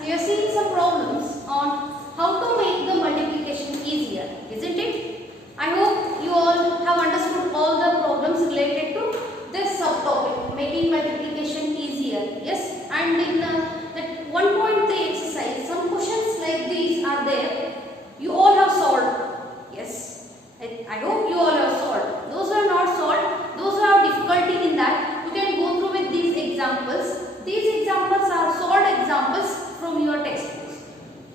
we have seen some problems on how to make the multiplication easier, isn't it? I hope you all have understood all the problems related to this subtopic, making multiplication easier. Yes, and in that 1.3 exercise, some questions like these are there. You all have solved. Yes, I hope you all have solved. Those who are not solved, those who have difficulty in that, you can go through with these examples. These examples are solved examples from your textbooks.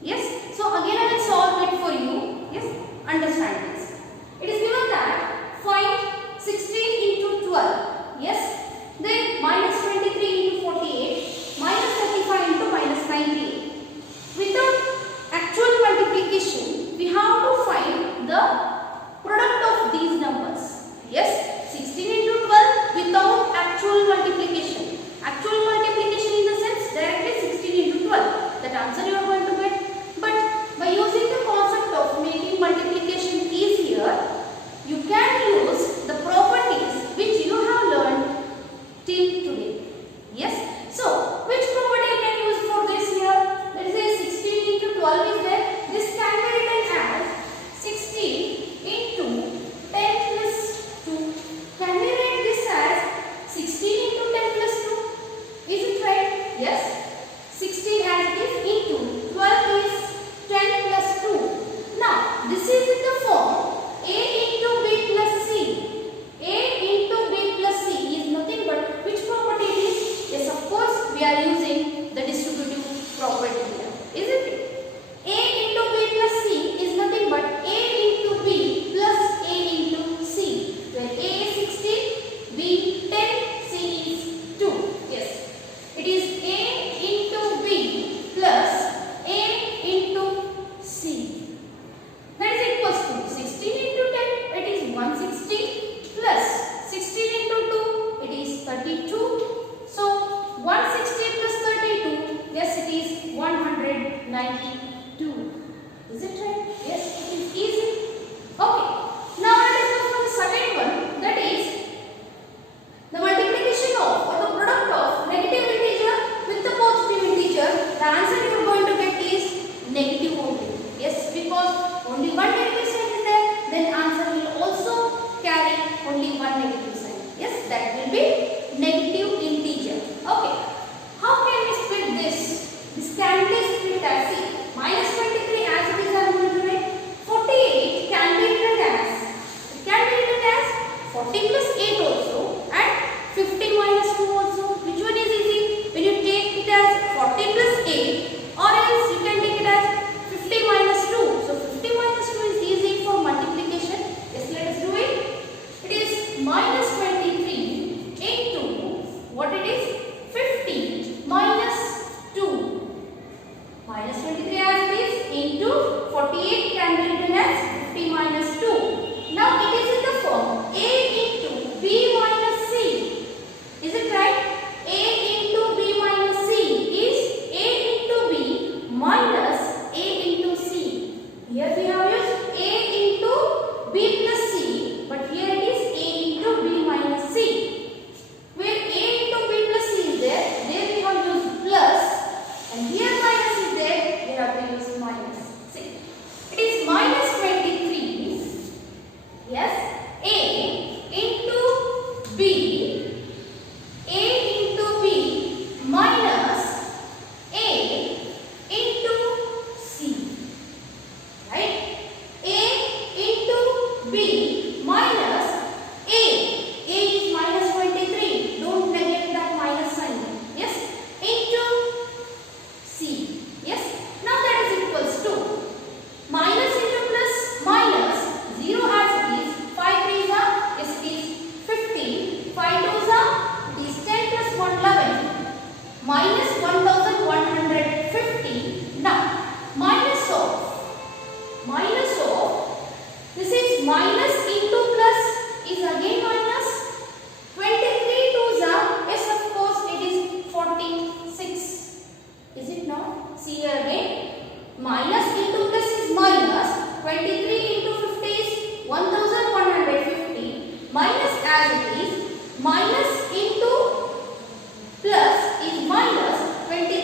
Yes, so again I will solve it for you. Yes, understand this. It is given that find 16 into 12. Yes, then minus 23 into 48, minus 35 into minus 98. Without actual multiplication, we have to find the product of these numbers. Yes, 16 into 12 without actual multiplication. Actual multiplication in the sense directly 16 into 12. That answer you are going to get. But by using the concept of making multiplication easier, you can use the properties which you have learned till today. Yes. So, which property you can use for this here? Let us say 16 into 12 is there. This can be written as 16 into 10 plus 2. Can we write this as 16 into 10 plus 2? Is it right? Yes. 16 as it is into 12 is 10 plus 2. Now, this is in the form A into B plus C. A into B plus C is nothing but which property it is? Yes, of course, we are using the distributive property here. Isn't it? A into B plus C is nothing but A into B plus A into C. Where A is 16, B 10, C is 2. Yes. It is A into B plus A into C. That is equals to 16 into 10, it is 160 plus 16 into 2, it is 32. So 160 plus 32, yes, it is 192. Is it right? Yes, it is easy. Okay. Now let us go for the second one, that is the multiplication of or the product of negative integer with the positive integer. The answer you are going to get is negative only. Yes, because only one negative sign is there, then answer will also carry only one negative sign. Yes, that will be negative integer. Okay. How can we split this? This can be split as minus 23 as it is I am going to write. 48 can be written as 40 plus 8 also and 50 minus 2 also. Which one is easy? When you take it as 40 plus 8 or else you can take it as 50 minus 2. So 50 minus 2 is easy for multiplication. Yes, let us do it. It is minus 23 into what it is? 50 minus 2. Minus 23 as it is into 48 can be written as 50 minus 2. Now it is in the form A into B minus C. Is it right? A into B minus C is A into B minus A into C. Here we have used A into B plus C, but here it is A into B minus C. Where A into B plus C is there we have used plus, and here minus is there, we have to use minus. See, it is minus 23. Yes. A into B, A into B minus A into C, right? A into B minus A is minus 23, don't neglect that minus sign, yes, into C, yes. Now that is equals to minus into plus minus 0 as it is. 5 3s are, yes, it is 50. 5 2s are, it is 10 plus 1 11 minus 1150. Now minus of this is minus into plus is again minus. 23 2s are, yes, of course it is 46. Is it not? See here again, minus into plus is minus. 23 into 50 is 1150 minus as it is, minus into plus is minus. 23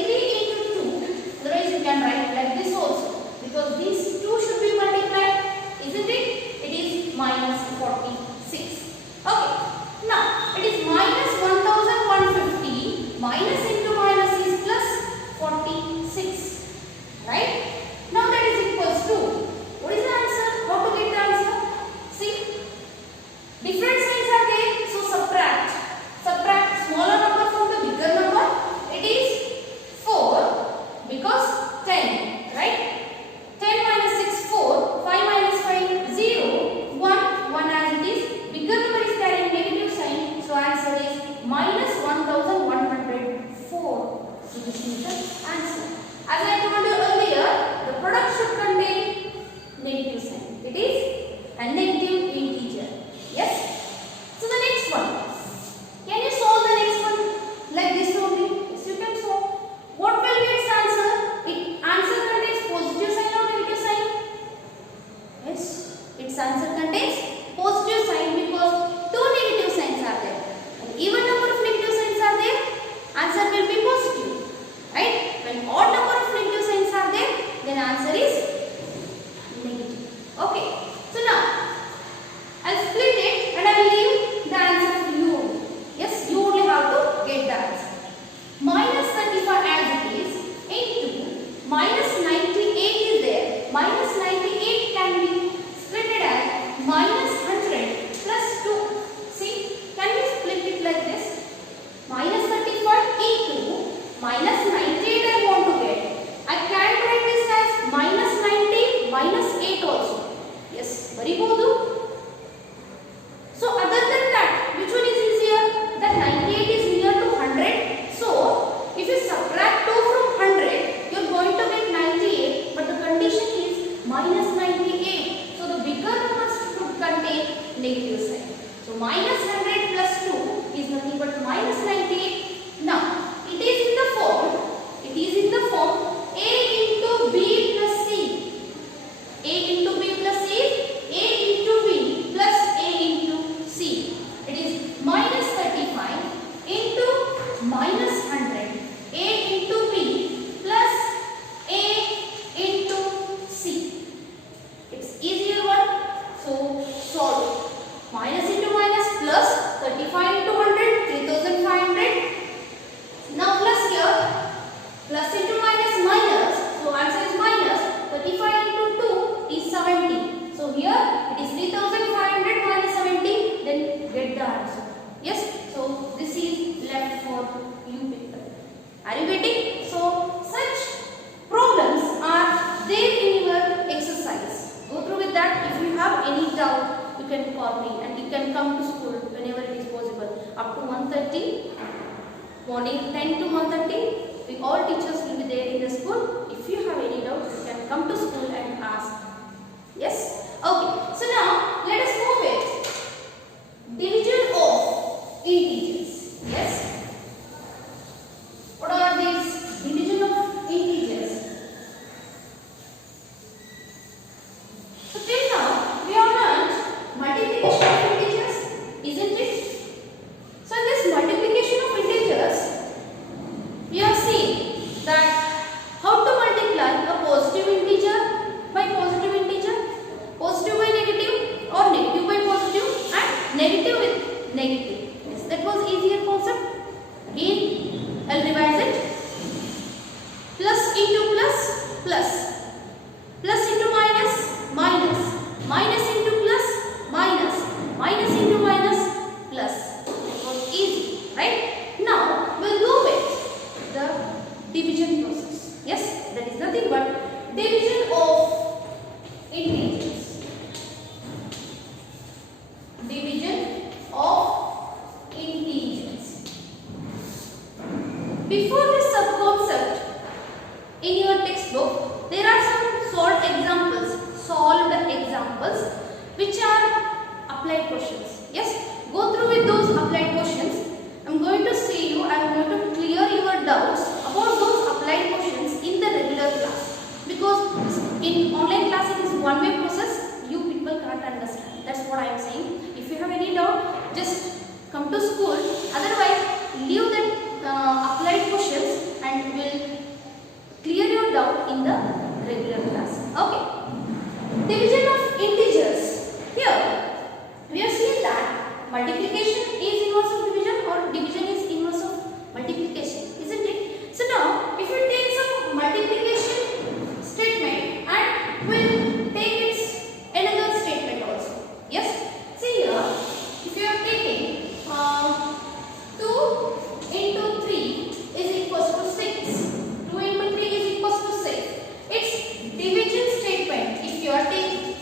Are you getting? So such problems are there in your exercise. Go through with that. If you have any doubt, you can call me and you can come to school whenever it is possible. Up to 1:30, morning 10 to 1:30. We all teachers will be there in the school. If you have any doubt, you can come to school and ask. Yes? Okay. So now let us move with division of integers. Yes? What are these division of integers? So till now we have learned multiplication of integers, isn't it? So in this multiplication of integers, we have seen that how to multiply a positive integer by positive integer, positive by negative, or negative by positive, and negative with negative. Yes, that was easier concept. Again, I'll revise it. Plus into plus, plus. Plus into minus, minus. Minus into plus, minus. Minus into minus, plus. That was easy, right? Now, we'll go with the division process. Yes, that is nothing but division of integers. Division of integers. Before this subconcept in your textbook, there are some solved examples which are applied questions. Yes, go through with those applied questions. I am going to see you, I am going to clear your doubts about those applied questions in the regular class. Because in online class it is one-way process, you people can't understand. That's what I am saying. If you have any doubt, just come to school. Otherwise, leave the applied questions and will clear your doubt in the regular class. Okay. Division of integers. Here, we have seen that multiplication is inverse of division or division is inverse of multiplication, isn't it? So now, if you take some multiplication statement and we'll take its another statement also. Yes? See here, if you are taking 2 into 3 is equals to 6. 2 into 3 is equals to 6. It's division statement. If you are taking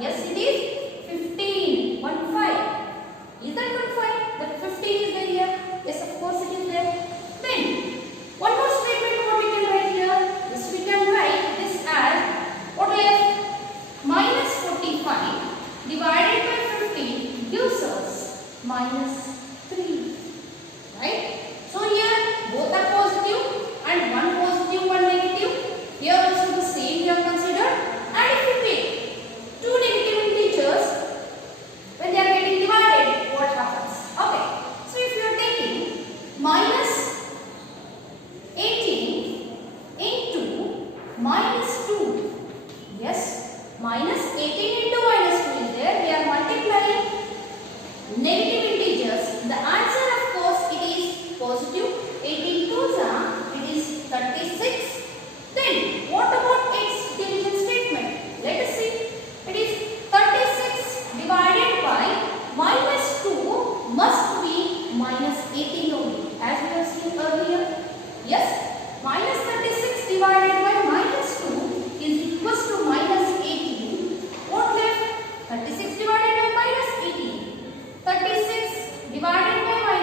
Yes, it is 15. 1 5. Is that 1 5? That 15 is there here. Yes, of course it is there. Then one more statement what we can write here. Yes, we can write this as what is minus 45 divided by 15 gives us minus 3. Right? So here both are positive and one positive, one negative. Here also the same we have considered. And if we take two negative integers, when they are getting divided, what happens? Okay. So if you are taking minus 18 into minus 2. Yes, minus 18 into minus 2 is there. We are multiplying negative integers. The answer of course it is positive. 18 twos are, it is 36. Then what about its division statement? Let us see. It is 36 divided by minus 2 must be minus 18 only, as we have seen earlier. Yes, minus 36 divided by minus 2 is equals to minus 18. What left? 36 divided by minus 18. 36 divided by minus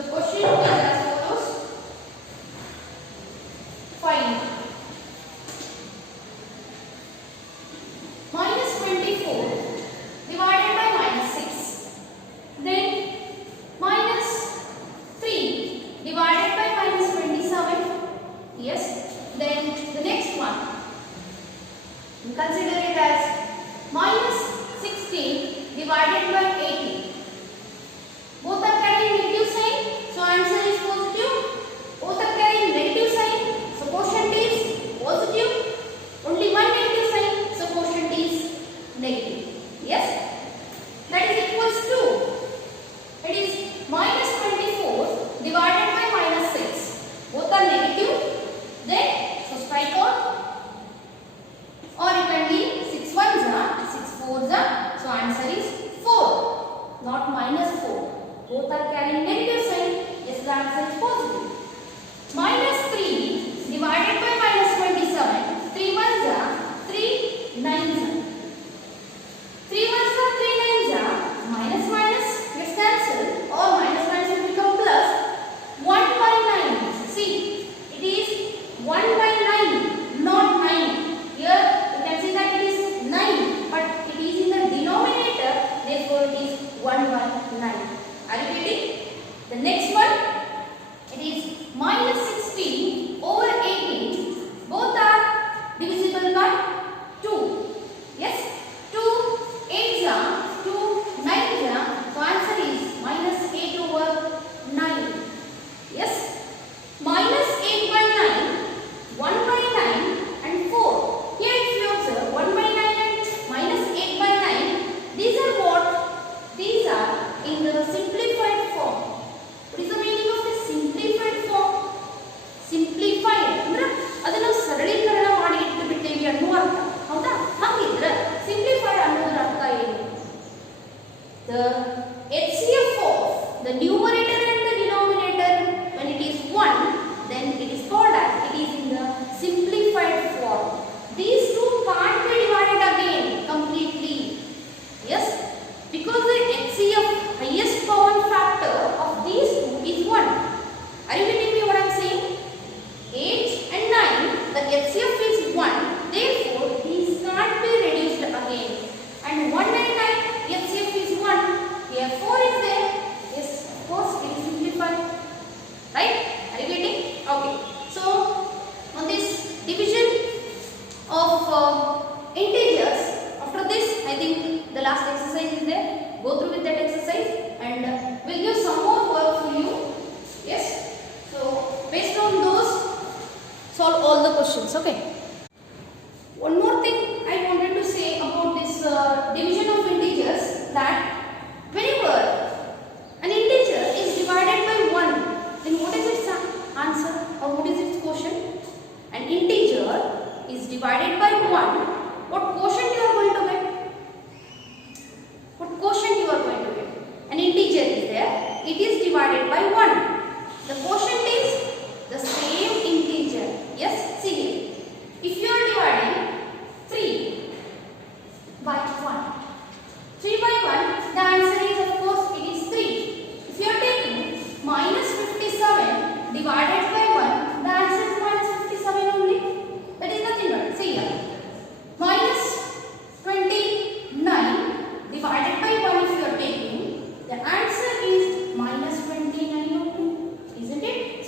The question is as follows. Find minus 24 divided by minus 6. Then minus 3 divided by minus 27. Yes. Then the next one. Consider it as minus 16 divided by 80. Both are carrying negative sign, so answer is positive. Both are carrying negative sign, so quotient is positive. Only one negative sign, so quotient is negative. Yes, that is equals to, it is minus 24 divided by minus 6. Both are negative. Then so strike out, or it can be 6 ones are 6 fours are, so answer is 4, not minus 4. Both are carrying negative sign. Yes, the answer is positive. Minus 3 divided by minus 27. 3 ones are 3 nines are. 3 ones are 3 nines are. Minus minus gets cancelled, or minus minus will become plus. 1 by 9. See, it is 1 by 9, not 9. Here you can see that it is 9, but it is in the denominator, therefore it is 1 by 9. Are you getting? The next one, it is minus 16 over 18. Both are divisible by 2. Yes, 2 8s are 2 9s are. So answer is minus 8 over 9. Yes, minus 8 by 9, 1 by 9 and 4. Here if you observe 1 by 9 and minus 8 by 9, these are what? These are in the simplified form. What is the meaning of the simplified form? Simplified ಅಂದ್ರೆ ಅದನ್ನ ಸರಳೀಕರಣ ಮಾಡಿ ಇಟ್ಟುಬಿಟ್ಟೇವಿ ಅನ್ನೋ ಅರ್ಥ. ಹೌದಾ? ಹಾಗಿದ್ರೆ simplified ಅನ್ನೋದರ ಅರ್ಥ ಏನು? The HCF of the numerator and the denominator, when it is 1, then it is called as, it is in the simplified form. These two can't be divided again completely. Yes, because the HCF, highest common factor of these two, is 1. Are you getting me what I am saying? 8 and 9, the HCF is 1. Therefore, these can't be reduced again. And 1 and 9, HCF is 1. Here 4 is there. Yes, of course, it is simplified. Right? Are you getting? Okay. So, on this division of integers, after this, I think the last exercise is there. Go through with that exercise, and we'll give some more work for you. Yes. So, based on those, solve all the questions. Okay. One more thing I wanted to say about this division of integers, that whenever an integer is divided by 1, then what is its answer, or what is its quotient? An integer is divided by 1. What quotient you are going to get? What quotient you are going to get? An integer is there. It is divided by 1. The quotient is the same integer. Yes, see here. If you are dividing 3 by 1, 3 by 1, the answer is, of course, it is 3. If you are taking minus 57 divided by 1, the answer is minus 57 only. That is nothing but, see here, minus 29 divided by 1 if you are taking, the answer is minus 29 only. Isn't it?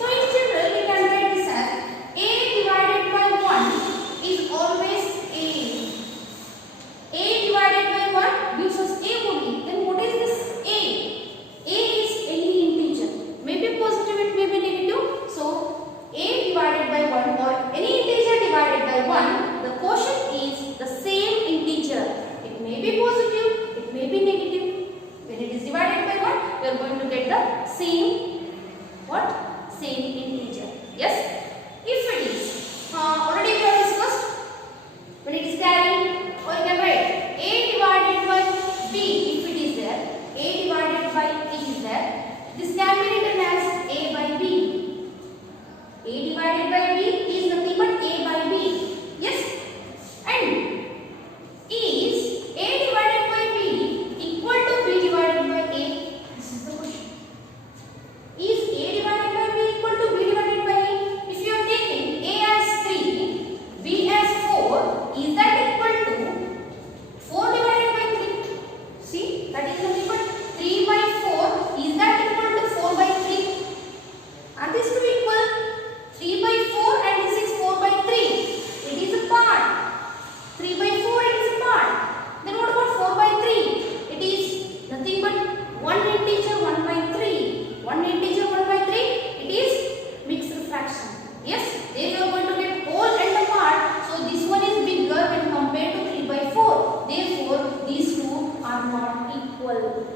equal.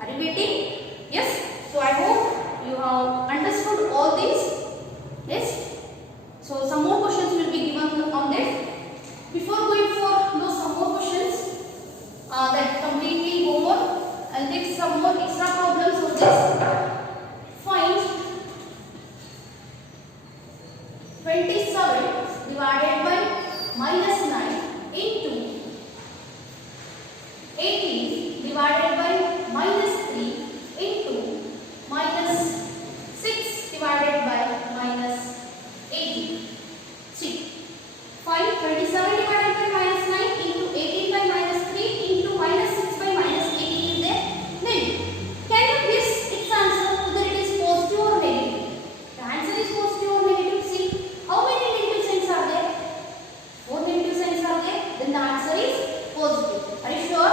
Are you getting? Yes. So I hope you have understood all these. Yes. So some more questions will be given on this. Before going for some more questions, that completely homework, I'll take some more extra problems on this. Find 27 divided by -9 into 18 divided by -3 into -6 divided by -18. See, find 27 divided by -9 into 18 by -3 into -6 by -18 is there. Then, can you guess its answer whether it is positive or negative? The answer is positive or negative. See, how many negative signs are there? 4 negative signs are there. Then the answer is positive. Are you sure?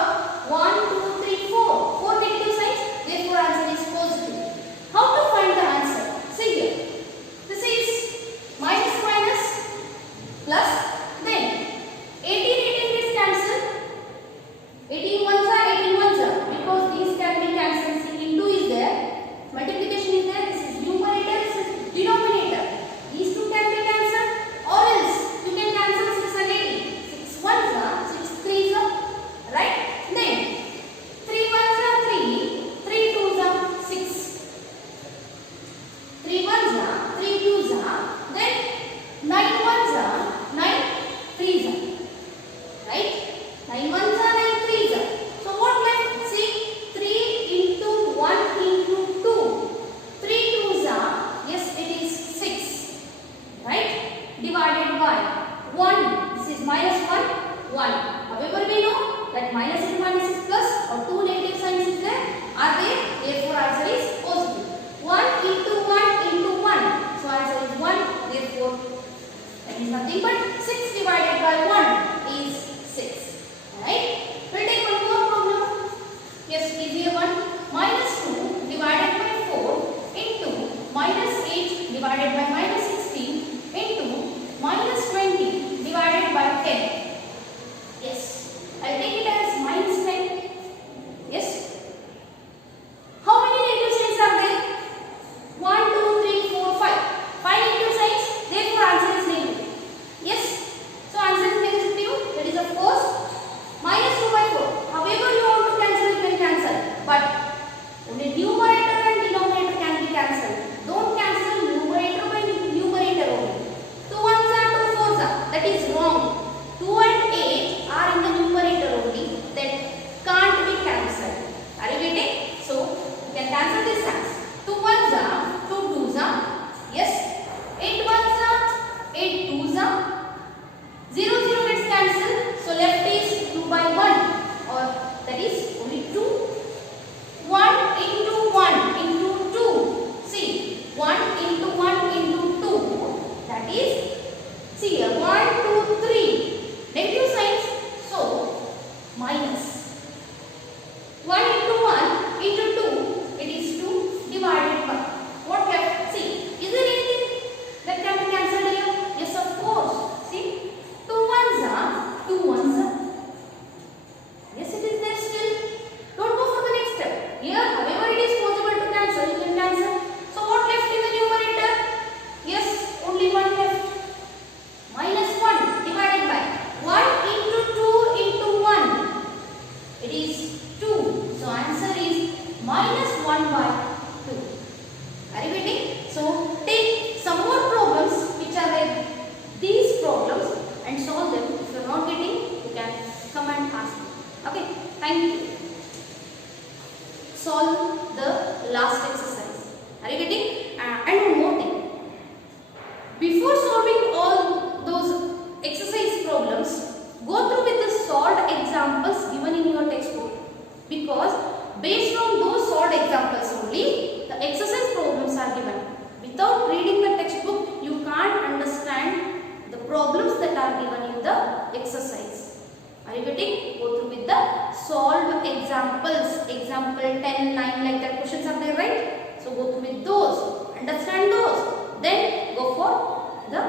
1, 2, 3, 4. 4 negative signs. Therefore, answer is positive. How to find the answer? See here. This is minus minus plus. Then 18 gets cancelled. 18 ones are 18 ones are, because these can be cancelled. See, into is there. Multiplication is there. This is numerator. This is denominator. These two can be cancelled, or else you can cancel 6 and 18. 6 ones are 6 threes are, right? Then 3 ones are 3, 3 twos are 6. 3 ones are 3 twos are, then 9 ones are 9 threes are, right? 9 ones are 9 threes are. So what left? See, 3 into 1 into 2. 3 twos are, yes, it is 6, right? Divided by 1. This is -1, 1. However, we know that minus into minus is plus, or 2 negative signs is there, are there. Therefore, answer is positive. 1 into 1 into 1. So answer is 1. Therefore, that is nothing but 6 divided by 1 is 6. Right? We'll take one more problem. Yes, easier one. -2 divided by 4 into -8 divided by -16 into -20 divided by 10. Yes. I'll take it as -10. Yes. How many negative signs are there? 1, 2, 3, 4, 5. 5 negative signs. Therefore, answer is negative. Yes. So, answer is negative. That is, of course, -2 by 4. However, you want to cancel, you can cancel. But only numerator and denominator can be cancelled. Don't cancel numerator by numerator only. 2 ones are 2 fours are. That is wrong. 2 and 8 are in the numerator only. That can't be cancelled. Are you getting? So, you can cancel this signs. 2 ones are 2 twos are. Yes. 8 ones are 8 twos are. 0, 0 gets cancelled. So, left is 2 by 1. Or that is only 2. 1 into 1 into 2. See, 1 into 1 into 2. That is, see here, 1, 2, 3. Negative signs. So, minus. 1 into 1 into 2. It is 2 divided by. What left? See, is there anything that can be cancelled here? Yes, of course. See, 2 ones are 2 ones are. Yes, it is there still. Don't go for the next step. Here, however it is possible to cancel, you can cancel. So, what left in the numerator? Yes, only 1 left. -1 divided by 1 into 2 into 1. It is 2. So, answer is -1 by 2. Are you getting? So, take some more problems which are like these problems and solve them. If you are not getting, you can come and ask me. Okay, thank you. Solve the last exercise. Are you getting? And one more thing. Before solving all those exercise problems, go through with the solved examples given in your textbook. Because based on those solved examples only, the exercise problems are given. Without reading the textbook, you can't understand the problems that are given in the exercise. Are you getting? Go through with the solved examples. Example 10, 9, like that questions are there, right? So go through with those. Understand those. Then go for the